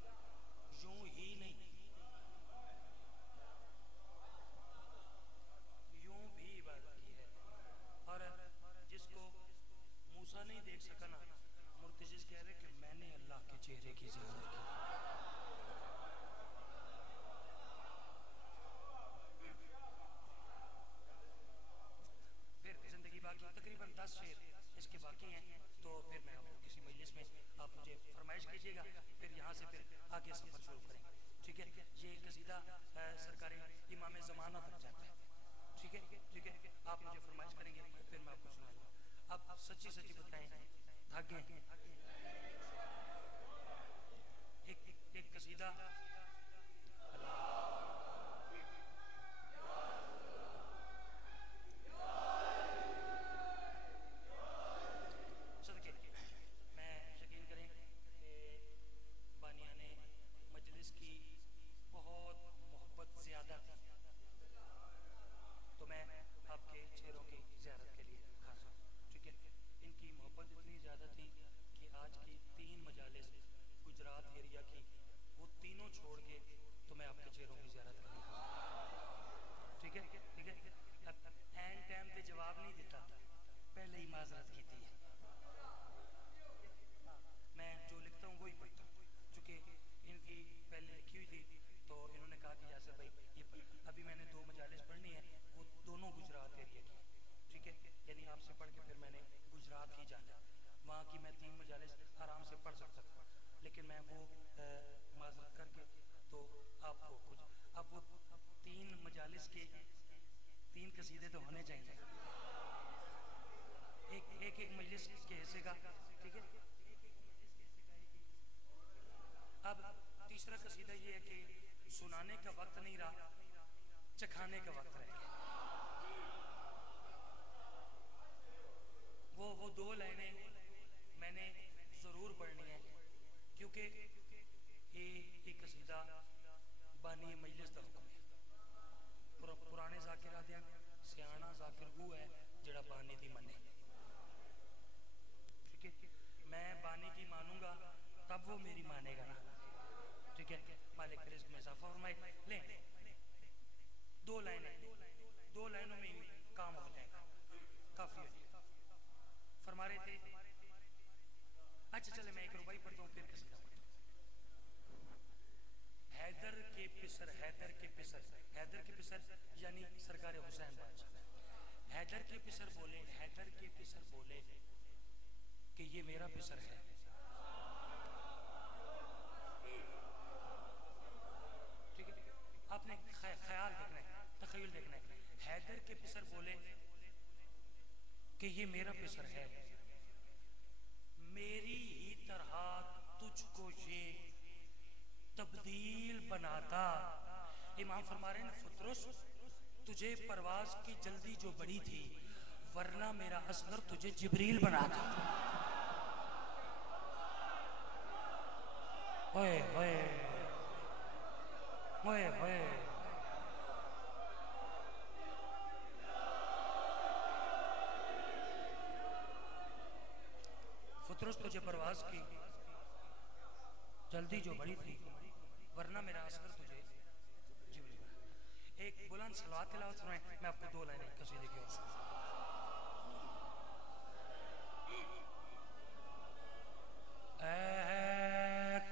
यूं ही नहीं यूं भी इबादत की है और जिसको मूसा नहीं देख सका ना मुर्तजिज कह रहे कि मैंने अल्लाह के चेहरे की ज़ियारत की फिर जिंदगी बाकी तकरीबन 10 शेर इसके बाकी हैं तो फिर मैं आपको किसी मजलिस में आप मुझे फरमाइश कीजिएगा फिर यहाँ से फिर आगे सफर शुरू करेंगे ठीक है ये कसीदा सरकारी इमाम ज़माना तक जाता है ठीक है आप मुझे फरमाइश करेंगे फिर मैं आपको सुनाऊंगा अब सच्ची सच्ची बताएं थक गए एक कसीदा सदके मैं यकीन करें कि बानियाने मजलिस की बहुत मोहब्बत ज़्यादा थी तो मैं आपके चेहरों की ज़ियारत के लिए हाजिर हूँ ठीक है इनकी मोहब्बत इतनी ज़्यादा थी कि आज की 3 मजालिस मजलिस के 3 कसीदे तो होने चाहिए, एक मजलिस के हिस्से का, ठीक है। अब तीसरा कसीदा ये है कि सुनाने का वक्त नहीं रहा, चखाने का वक्त रह गया। वो 2 लाइनें मैंने जरूर पढ़नी है, क्योंकि ये कसीदा बानी मजलिस का हुक्म है। पुराने जाकिर आदि सियाना जाकिर वो है जिहड़ा बानी दी मने, ठीक है। मैं बानी की मानूंगा तब वो मेरी मानेगा ना, ठीक है। मालिक रिज़्क़ में इजाफा फरमाए। ले 2 लाइनों में काम हो जाएगा, काफी हो जाएगा। फरमा रहे थे, अच्छा चले मैं एक रुबाई पढ़ता हूँ फिर कसीदा पढ़ता हूँ। हैदर के पिसर यानी सरकार हुसैन बादशाह। हैदर के पिसर बोले कि ये मेरा पिसर है। ठीक है, आपने ख्याल देखना है, तखय्युल देखना है। हैदर के पिसर बोले कि ये मेरा पिसर है, मेरी ही तरह तुझको ये तब्दील बनाता। इमाम फरमा रहे हैं, फुतरुस तुझे परवाज की जल्दी जो बड़ी थी, वरना मेरा असगर तुझे जिब्रील बनाता। ओए ओए ओए ओए, फुतरुस तुझे परवाज की जल्दी जो बड़ी थी, वरना मेरा असगर तुझे जिब्रील बनाता। एक बुलंद सलवात तिलावत सुनाए, मैं आपको 2 लाइनें कसीदे की ओर से।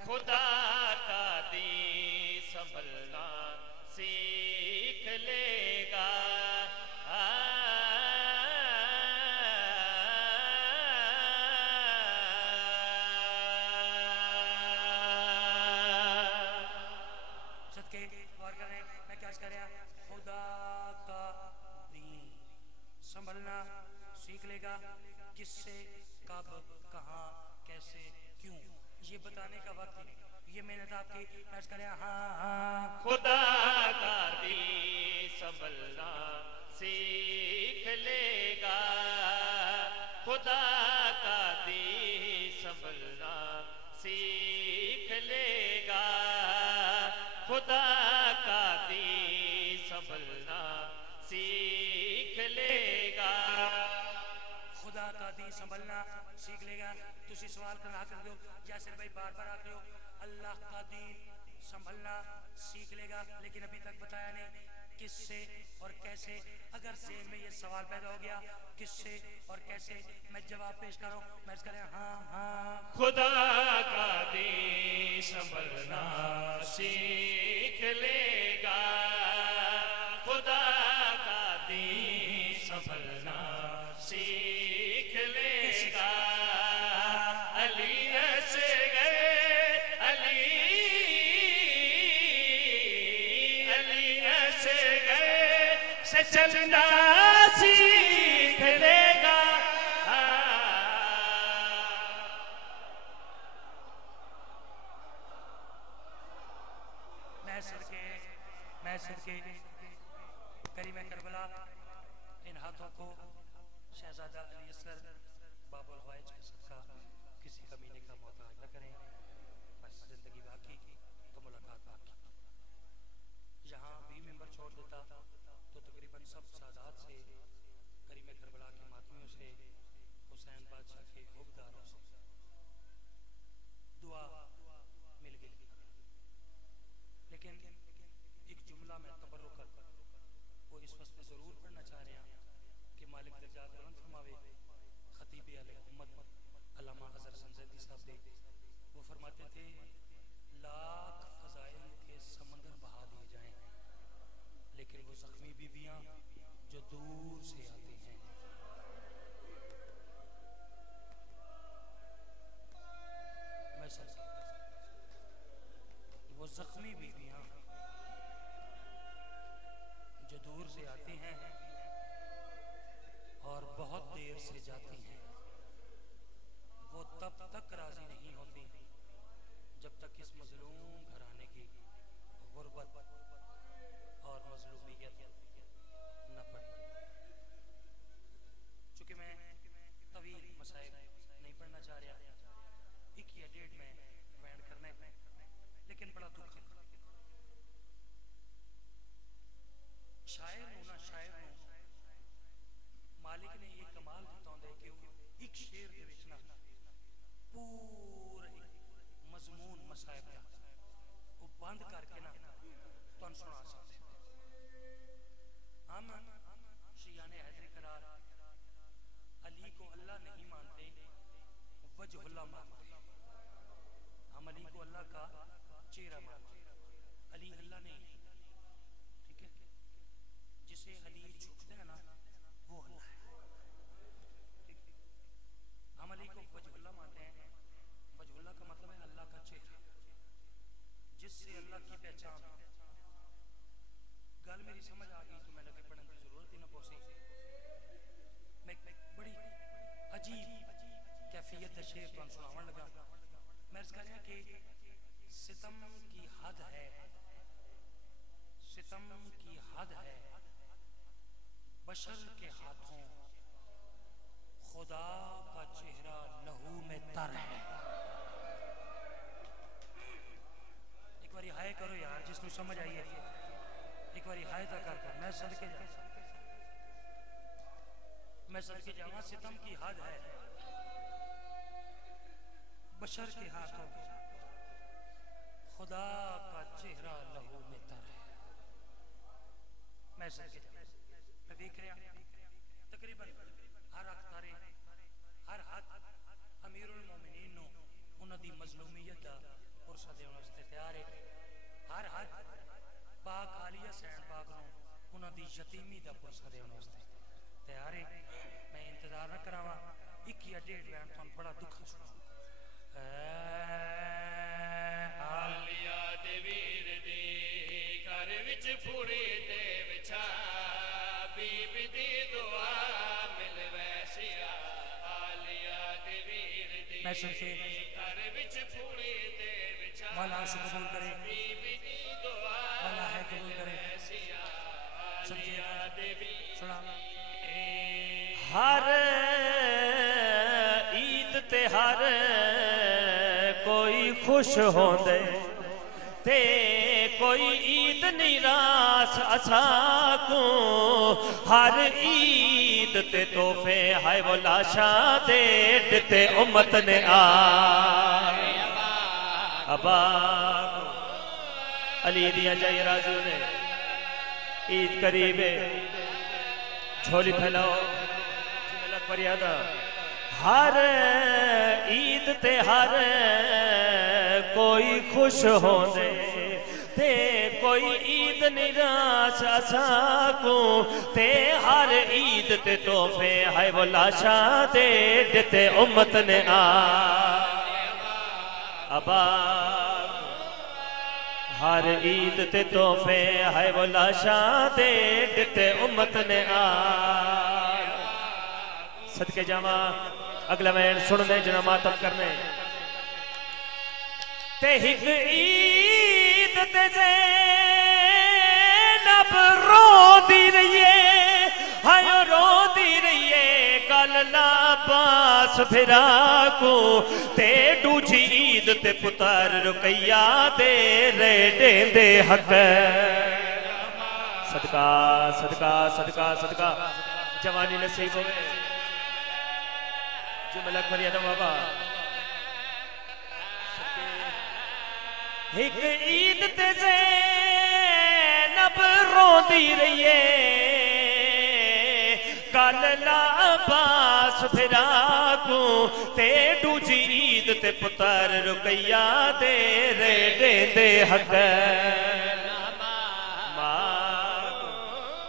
खुदा का दी संभलना सीख लेगा, सदके गौर कर रहे हैं, मैं क्या कह रहा, खुदा का दीन संभलना सीख लेगा, किससे, कब, कहाँ, कैसे, क्यों, ये बताने का वक्त नहीं। ये मेहनत आपकी, मैं कह रहा हाँ। खुदा का दीन संभलना सीख लेगा, खुदा का दीन संभलना सीख लेगा, खुदा का दीन संभलना सीख लेगा। खुदा का दी संभलना सीख लेगा। तुसी सवाल करना कर दो, यासिर भाई बार बार आख रहे हो अल्लाह का दीन संभलना सीख लेगा, लेकिन अभी तक बताया नहीं किससे और कैसे। अगर ज़हन में ये सवाल पैदा हो गया किससे और कैसे, मैं जवाब पेश कर रहा हूँ, मैं कह रहा हाँ हाँ। खुदा का दीन संभलना सीख लेगा, खुदा का दीन संभलना सीख लेगा। अली ऐसे गए, अली ऐसे गए से चलना सीख लेगा। मैसर के करीम करबला, इन हाथों को शहजादा अली असगर बाबुल हवाइज के सदका किसी कमीने का मोहताज न करें। बस जिंदगी बाकी तो मुलाकात बाकी। यहाँ भी मेंबर छोड़ देता तो तकरीबन सब सादात से, करीम करबला के मातमियों से, हुसैन बादशाह के हुबदारों से दुआ मिल गई। लेकिन एक जुमला मैं तबर्रुकन वो इस वक्त ज़रूर पढ़ना चाह रहे हैं कि मालिक दर्जात बुलंद फरमावे, खतीब आले उम्मत अल्लामा अज़हर संजैदी साहब थे। वो फरमाते थे, लाख फ़ज़ाइल के समंदर बहा दिए जाएं, लेकिन वो ज़ख्मी बीवियाँ जो दूर से आती हैं, मैं सच, वो ज़ख्मी बीवियाँ जो बहुत देर से जाती हैं, वो तब तक राजी नहीं होती जब तक इस मजलूम घराने की गुर्बत और मजलूमियत न पड़े। चूंकि मैं तवील मसाइल नहीं पढ़ना चाह रहा, एक या डेढ़ में बयान करने, लेकिन बड़ा दुख है। शायर नूं ना शायर नूं मालिक ने ये कमाल दिता होंदा है कि एक शेर दे विच ना पूरा मजमून मसाइब दा वो बंद करके ना तुहानूं सुना सकते। हम शियाने हैदरी करार अली को अल्लाह नहीं मानते, वजहुल्लाह मानते। हम अली को अल्लाह का चेहरा मानते, अली अल्लाह नहीं, ठीक है। जिसे अली झुकता है ना वो अल्लाह है, ठीक है। हम अली को वजहुल्लाह मानते हैं। वजहुल्लाह का मतलब है अल्लाह का चेहरा, जिससे अल्लाह की पहचान। गल मेरी समझ आ गई तो मैं लगे पढ़ने की जरूरत ही ना पहुंची। मैं बड़ी अजीब कैफियत शेर तो सुनावन लगा। मैं अर्ज कर रहा कि सितम की हद है, सितम की हद है, बशर के हाथों खुदा का चेहरा लहू में तर है। एक बारी हाय करो यार, जिसको समझ आई है एक बारी हाय तक कर। मैं सदके जा, मैं सदके जावा। सितम की हद है, बशर के हाथों खुदा का चेहरा लहू में तर है। मैं सदके जा, मैं देख रहा तकरीबन हर अखतारे हर हद अमीरुल मोमिनीन नूं उन्हां दी मजलूमियत दा पुरसा देण वास्ते तैयार है। हर हद पाक आलिया सैन पाक नूं उन्हां दी यतीमी दा पुरसा देण वास्ते तैयार है। मैं इंतजार न करावा, एक या डेढ़ बयान तुहानूं बड़ा दुख सुनाऊं। आलिया दे वीर दी घर विच फूड़ी दे विछा, बीबी दी दुआ मिल वैसिया। आलिया दे वीर दी मैं सुनते घर विच फूड़ी दे विछा, मौला से कबूल करे, बीबी दी दुआ मौला है कबूल करे। वैसिया। सुनते आलिया दे वीर सुना। हर ईद ते हर कोई खुश होंदे ते कोई ईद निराश असा को। हर ईद ते तोहफे हाय वो लाशा दे दिते उम्मत ने अबा अली दिया जाए राजू ने ईद करीबे झोली फैलाओ मर्यादा। हर ईद ते हर कोई खुश होंदे ते कोई ईद निराश असा को। ते हर ईद ते तोहफे है वो लाशा दे दिते उम्मत ने अबा। हर ईद ते तोहफे है वो लाशा दे दिते उम्मत ने सदके जावा। अगला मैन सुनने जना मातम करने ते हिक ईद ते ज़ैनब रोदी रहिए, हायो रोदी रहिए गल लाबास फिरा को। ते दूजी ईद ते पुतर रुकैया दे रेडे दे हक। सदका सदका सदका सदका जवानी नसीब होवे जुमलक मर्यादा बाबा। एक ईद ते ज़ैनब रोंदी रहिए कल लाबास फिरा को। ते दूजी ईद ते पुतर रुकैया दे रेडे दे हक।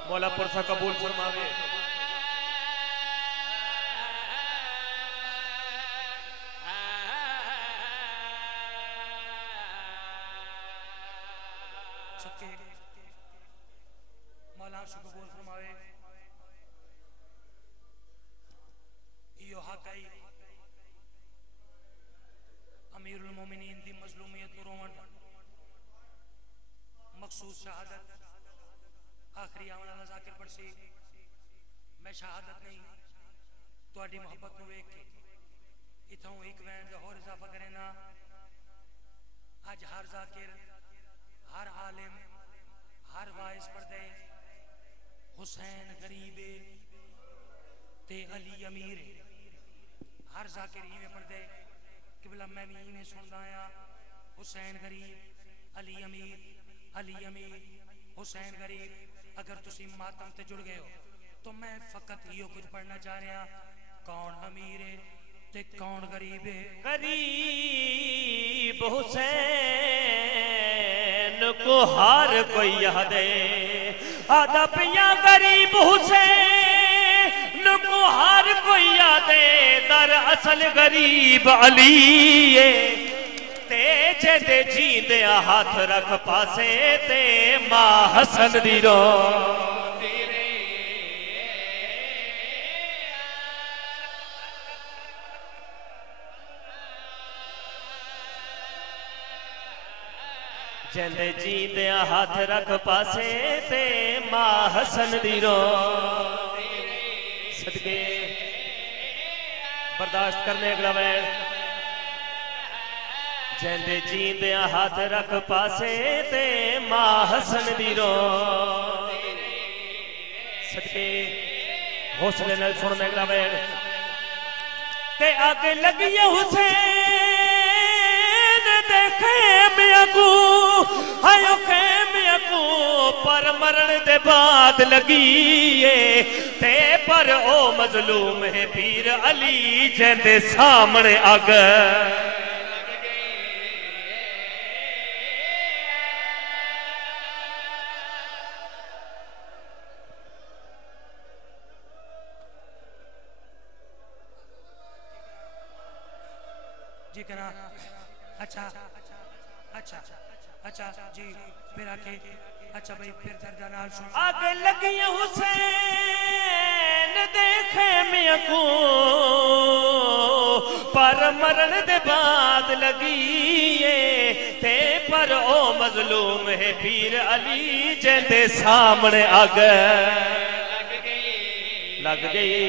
मौला पुरसा कबूल फरमावे। यो हकाई अमीरुल मोमिनीन दी मजलूमियत नु रोवण मखसूस शहादत आखिरी आने वाला जाकिर पड़सी मैं शहादत नहीं तुहाडी मोहब्बत नु वेख के इथों एक वैन दा होर इजाफा करे ना आज हर जाकिर हर आलिम हर वाइस पढ़दे हुसैन गरीबे ते अली अमीर हर जाकिर इवें पढ़दे कि भला मैं भी इवें सुनदा आया हुसैन गरीब अली अमीर हुसैन गरीब। अगर तुसी मातम ते जुड़ गए हो तो मैं फकत यो कुछ पढ़ना चाह रहा कौन अमीर है ते कौन गरीब है। गरीब हुसैन को हर कोई याद आदा पिया गरीब हुसैन को हर कोई याद दर असल गरीब अली ते जेदे जींदे हाथ रख पासे ते मां हसन दी रो जेंदे जींदे हाथ रख पासे ते मां हसन दी रो सदके बर्दाश्त करने अगला वैन जेंदे जींदे हाथ रख पासे ते मां हसन दी रो सदके हौसले नाल सुनने अगला वैन ते आगे लगी हुसैन देखे मियां को हायो खेमिया को पर मरण दे बाद लगी ते पर ओ मजलूम है पीर अली जेंदे सामने अग जी करा अच्छा अच्छा अच्छा जी फिर आके अच्छा भाई फिर दर्जा नाल सुन आगे लगी हुसैन देखे मियां को पर मरण दे बाद लगी ते पर ओ मजलूम है पीर अली जेंदे सामने अग लग गई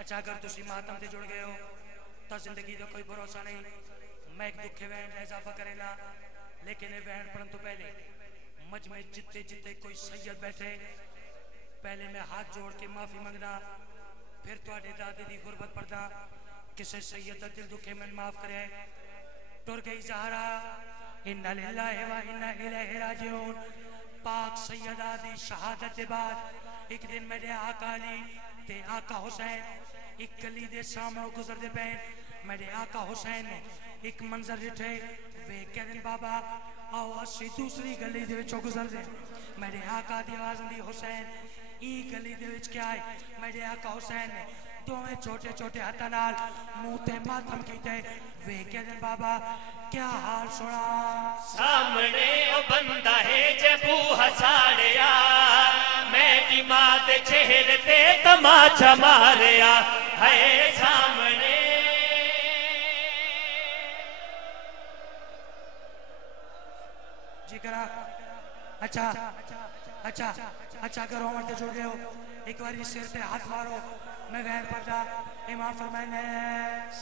अच्छा अगर तुसी मातम से जुड़ गए हो तो जिंदगी का कोई भरोसा नहीं। मैं एक दुखे वैन का इजाफा करेना लेकिन ये वैन पढ़ने तो पहले मज में जितने जितने कोई सैयद बैठे पहले मैं हाथ जोड़ के माफी मंगना फिर तुहाडे दादे दी गुरबत पढ़दा किसे सैयद दा दिल दुखे मैं माफ करे। टुर गई ज़हरा इन्ना लिल्लाहि व इन्ना इलैहि राजिऊन पाक सैयदा दी शहादत के बाद एक दिन मेरे आका अली ते आका हुसैन एक गली दे सामने गुजरते पे मेरे आका हुसैन ने एक मंजर दिखे वे कहते बाबा आओ असी दूसरी गली दे विचों गुजरदे मेरे आका दी आवाज आंदी हुसैन ई गली दे विच क्या है। मेरे आका हुसैन ने दोवें छोटे छोटे हाथां नाल मुंह ते मातम कीते वे कहते बाबा क्या हाल सुना सामने ओ बंदा है जे बूहा साड़िया मैं की मां दे चेहरे ते तमाचा मारिया है सामने जी करा अच्छा अच्छा अच्छा अगर उमर ते जुड़ गए हो एक बार सिर पे हाथ मारो मैं वैन पढ़ा इमाम फरमाने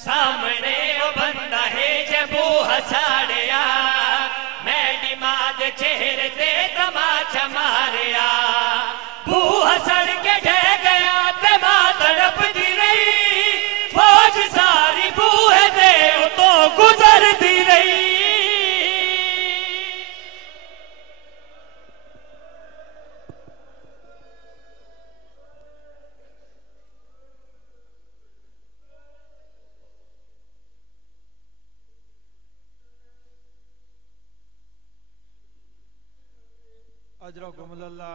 सामने ओ बंदा है जे बूहा साड़िया मैं की मां दे चेहरे ते तमाचा मारिया बूहा सड़ के ढह गया ते मां तड़पती रही फौज सारी बूहे दे तो गुजरती रही। अजरकुमुल्लाह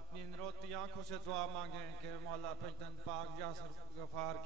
अपनी निरोती आंखों से दुआ मांगे कि मौला फजदन पाक यासर गफार के